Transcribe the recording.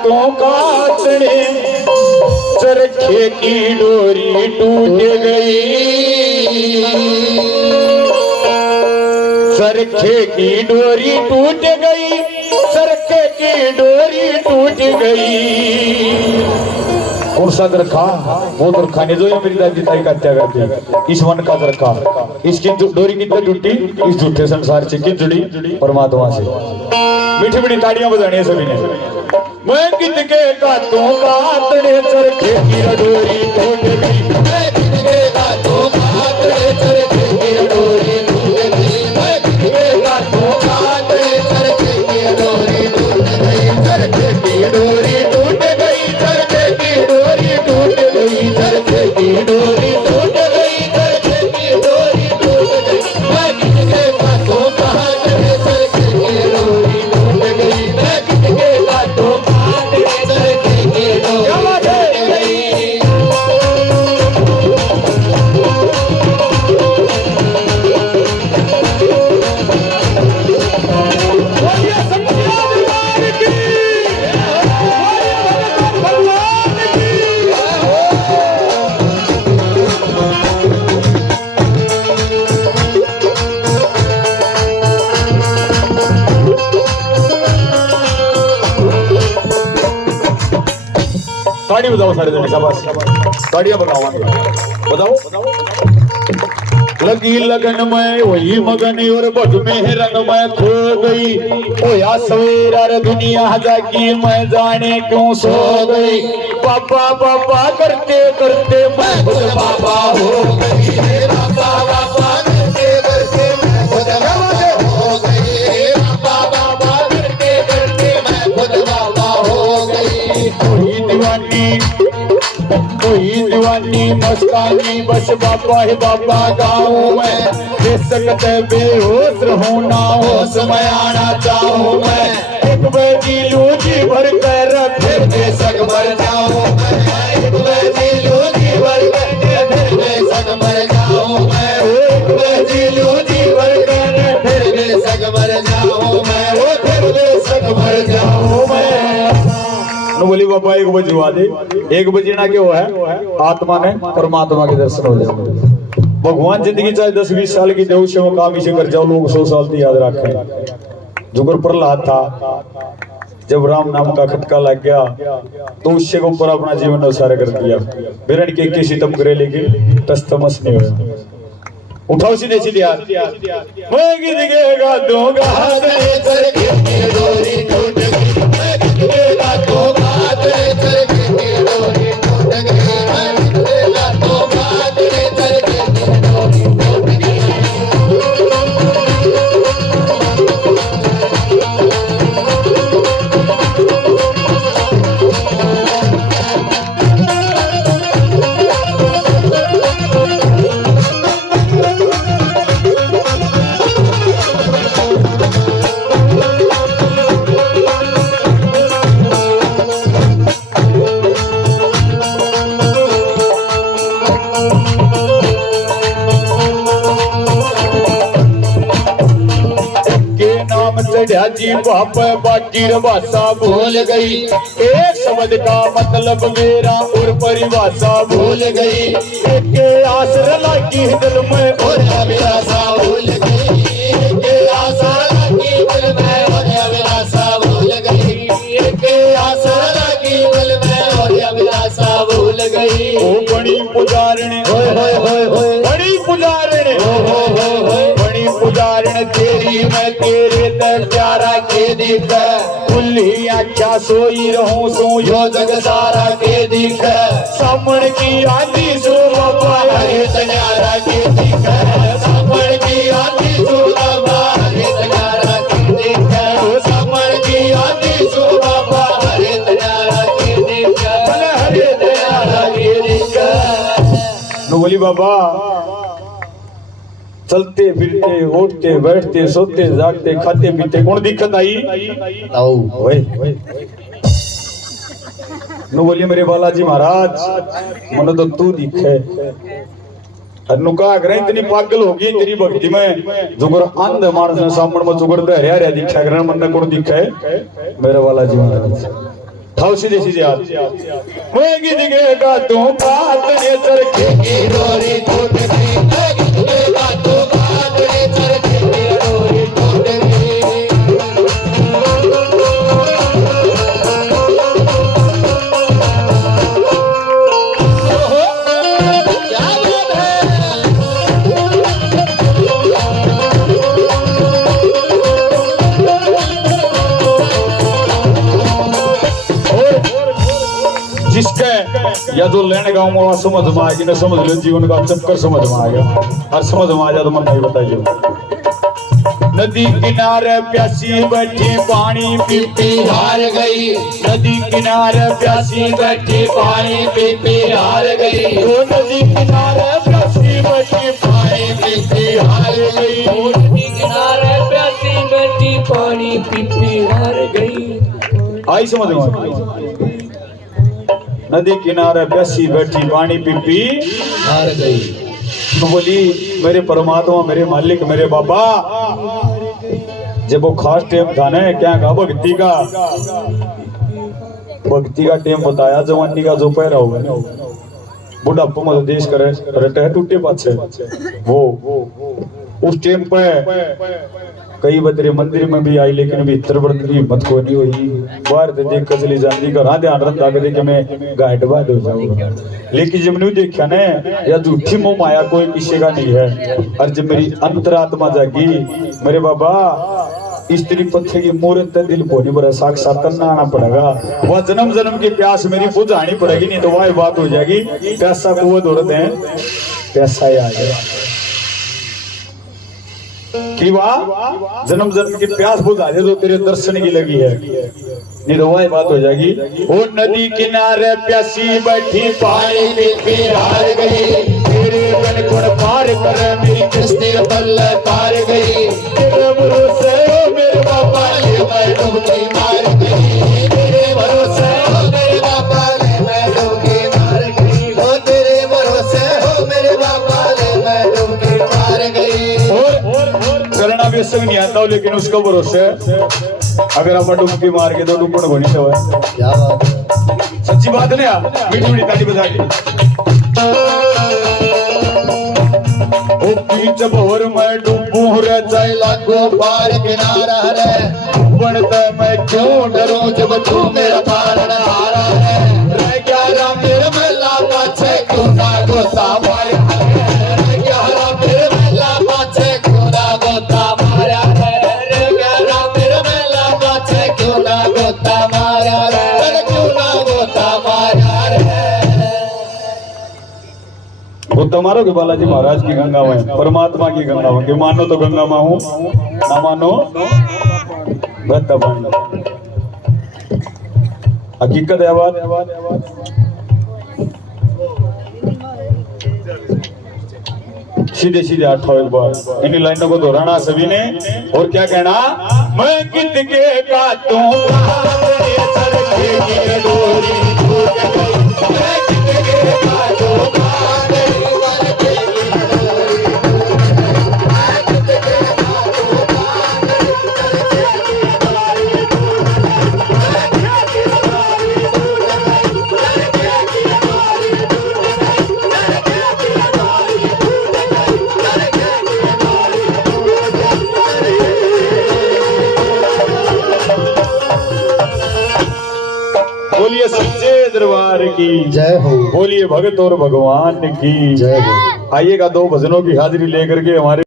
गातों काटने चरखे की डोरी टूट गई, चरखे की डोरी टूट गई, चरखे की डोरी टूट गई। कौन सा दरखा? वो दरखा ने जो ये मेरी दादी ताई का त्याग करती, इस वन का दरखा। इसकी डोरी कितनी टूटी? इस झूठे संसार से की जुड़ी परमात्मा से। मीठी मीठी ताड़ियां बजानी है सभी ने। मैं कितके गातों काटने चरखे की डोरी टूट गई, मैं कितके गातों काटने चरखे की डोरी टूट गई, मैं कितके गातों काटने चरखे की डोरी टूट गई, चरखे की डोरी टूट गई, चरखे की डोरी टूट गई, चरखे की डोरी टूट गई, चरखे की डोरी टूट गई, मैं कितके गातों काटने चरखे की डोरी टूट गई, मैं कितके गातों काटने चरखे की डोरी टूट गई। ताड़ी बजाओ सारे जने, शाबाश ताड़ियां बजाओ, बताओ। लगी लगन में वही मगन और बद में रंग में खो गई, होया सवेरा रे दुनिया जागी मैं जाने क्यों सो गई। पापा पापा करते करते मैं खुद बाबा हो गई, पापा पापा करते करते मैं खुद बाबा हो गई, पापा पापा करते करते मैं खुद बाबा हो गई। कोई दीवानी मस्तानी बस बाबा है बाबा गाँव में, दे सकते बेहोश रहूं ना होश में आना चाहूं मैं। एक बेजी लूजी भर कर फिर बेशक मर जाऊं मैं, एक बेजी लूजी भर कर फिर बेशक मर जाऊं मैं, एक बेजी लूजी भर कर फिर बेशक मर जाऊं मैं, वो फिर बेशक मर जाऊं मैं। बोली बाबा 1 बजे वादे 1 बजे ना क्यों है? आत्मा ने परमात्मा के दर्शन हो जाए। भगवान जिंदगी चाहे 10-20 साल की देव से काम इसे कर जाओ, लोग 100 साल की याद रखें। जुगर प्रहलाद था, जब राम नाम का खटका लग गया तो उससे को ऊपर अपना जीवन उसारा कर दिया। बिरण के किसी तम करे लेकिन तस्तमस नहीं हुआ। उठाओ सीधे सीधे यार, मैं गिरेगा दूंगा हाथ में चरखे की डोरी टूट गई, मैं गिरेगा दूंगा हाथ में चरखे की डोरी टूट गई, मैं गिरेगा दूंगा हाथ में चरखे की डोरी टूट गई। जी बाप बाकी भाषा भूल गई, एक शब्द का मतलब मेरा और परिभाषा भूल गई, एक आस लगी दिल में और अभिलाषा भूल गई, एक आशा लगी दिल में और अभिलाषा भूल गई, एक आशा लगी दिल में और अभिलाषा भूल गई। ओ बड़ी पुजारणी होय होय होय होय, बड़ी पुजारणी हो बड़ी पुजारण तेरी मैं तेरे दर प्यारा के दिख, खुली आख्या सोई रहूं सो यो जग सारा के दिख, सामण की आंधी सो बाबा हरे तनारा के दिख, सामण की आंधी सो बाबा हरे तनारा के दिख, सामण की आंधी सो बाबा हरे तनारा के दिख, हरे तनारा के दिख। नो बोली बाबा चलते फिरते उठते बैठते सोते जागते खाते पीते कौन दिक्कत आई? नो बोलिए मेरे बालाजी महाराज मन तो तू दिखे, नुका करे इतनी पागल होगी तेरी भक्ति में, जुगर अंध मानस ने सामने में जुगर दे हरिया हरिया दिखा करे मन ने कौन दिखे? मेरे बालाजी महाराज थाव सीधे सीधे हाथ मैं दिखेगा तू बात ने चरखे की डोरी टूट गई मैं दिखेगा तू बात ने चरखे की डोरी टूट गई क्या बात है जिसके या जो लेने गाँव में समझ में आ गई ना समझ लो जीवन का चक्कर समझ में आ गया और समझ में आ जाए तो मन नहीं बताइए नदी किनारे प्यासी बैठी पानी पी हार गई नदी किनारे प्यासी बैठी पानी पी हार गई वो नदी किनारे प्यासी बैठी पानी पी हार गई वो नदी किनारे प्यासी बैठी पानी पी हार गई आई समझ में नदी किनारे प्यासी बैठी पानी पी हार गई तो बोली मेरे परमात्मा मेरे मालिक मेरे बाबा जब वो खास टाइम था ना क्या कहा भक्ति का टाइम बताया जवानी का जो पैरा हुआ ना बुढ़ापा मत देश करे रटे टूटे पाछे वो उस टाइम पे कई बतरे मंदिर में भी आई लेकिन भीतर बंद की हिम्मत को नहीं हुई बाहर से देख कर चली जाती का ध्यान रखता कि कि मैं गाइड बाद हो जाऊंगा लेकिन जब नहीं देखा ना या झूठी मोह माया कोई किसी का नहीं है और जब मेरी अंतरात्मा जागी मेरे बाबा स्त्री पत्थर की मूर्त दिल को नहीं बड़ा साक्षात करना आना पड़ेगा वह जन्म जन्म की प्यास मेरी बुझानी पड़ेगी नहीं तो वह बात हो जाएगी पैसा को वो दौड़ते हैं पैसा ही आ गया कि वाह जन्म जन्म की प्यास बुझा दे तो तेरे दर्शन की लगी है नहीं तो वही बात हो जाएगी ओ नदी किनारे प्यासी बैठी पानी पी हार गई तेरे गन गुण पार कर मेरी किस्ती पल्ले पार गई तेरे भरोसे ओ मेरे बाबा ले मैं डूबकी मार गई तेरे भरोसे ओ मेरे बाबा ले मैं डूबकी मार गई ओ तेरे भरोसे ओ मेरे बाबा ले मैं डूबकी मार गई करना भी संग नहीं आता लेकिन उसका भरोसे अगर आप डुबकी मार के तो डुबन को नहीं हुआ क्या बात है सच्ची बात नहीं मीठी मीठी ताली बजा के ओ बीच भोर में डूबू रे चाहे लागो पार किनारा रे बनता मैं क्यों डरूं जब तू मेरा पार न हारा है रह गया रा मेरे मेला पाछे क्यों ना गोता मारे रह गया रा मेरे मेला पाछे क्यों ना गोता मारा है रह गया रा मेरे मेला पाछे क्यों ना गोता मारा है क्यों ना गोता मारा है गोता मारो के बालाजी महाराज की गंगा में परमात्मा की गंगा में कि मानो तो गंगा मां हूं ना मानो बता पानी हकीकत है बात सीधे सीधे हाथ एक बार इन लाइनों को दोहराना सभी ने और क्या कहना मैं कित के काटूं बोलिए सच्चे दरबार की जय हो बोलिए भगत और भगवान की जय हो आइएगा दो भजनों की हाजिरी लेकर के हमारे